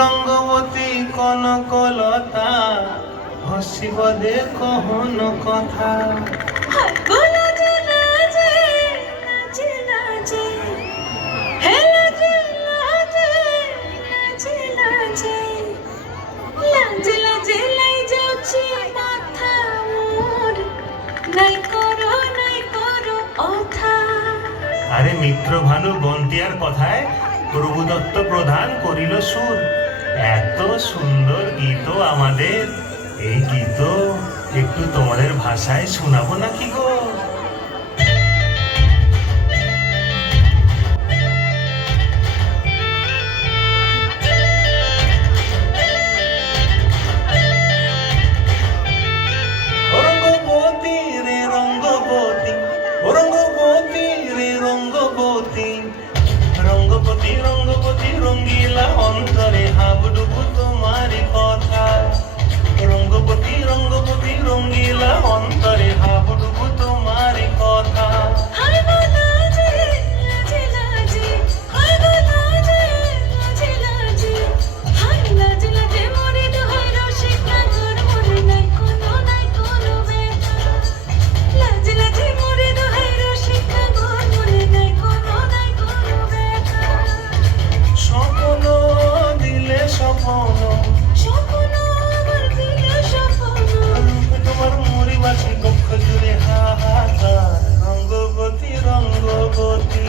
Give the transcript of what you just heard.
রঙ্গবতী কনকলতা হসিব দেখহন কথা। আরে মিত্র ভানু বন্তিয়ার কথায় প্রভুদত্ত প্রধান করিল সুর। এত সুন্দর গীত আমাদের, এই গীত একটু তোমাদের ভাষায় শোনাবো নাকি গো? রঙ্গবতী রে রঙ্গবতী, রঙ্গবতী রে রঙ্গবতী, রঙ্গপতি রঙ্গপতি রঙ্গিলা অন্তরে হাবুডুবু তোমারি কথা। রঙ্গপতি রঙ্গপতি রঙ্গিলা অন্তরে হাবুডুবু তোমারি কথা। তোমার মরিবাসী কক্ষ জুড়ে হাহাকার। রঙ্গবতী রঙ্গবতী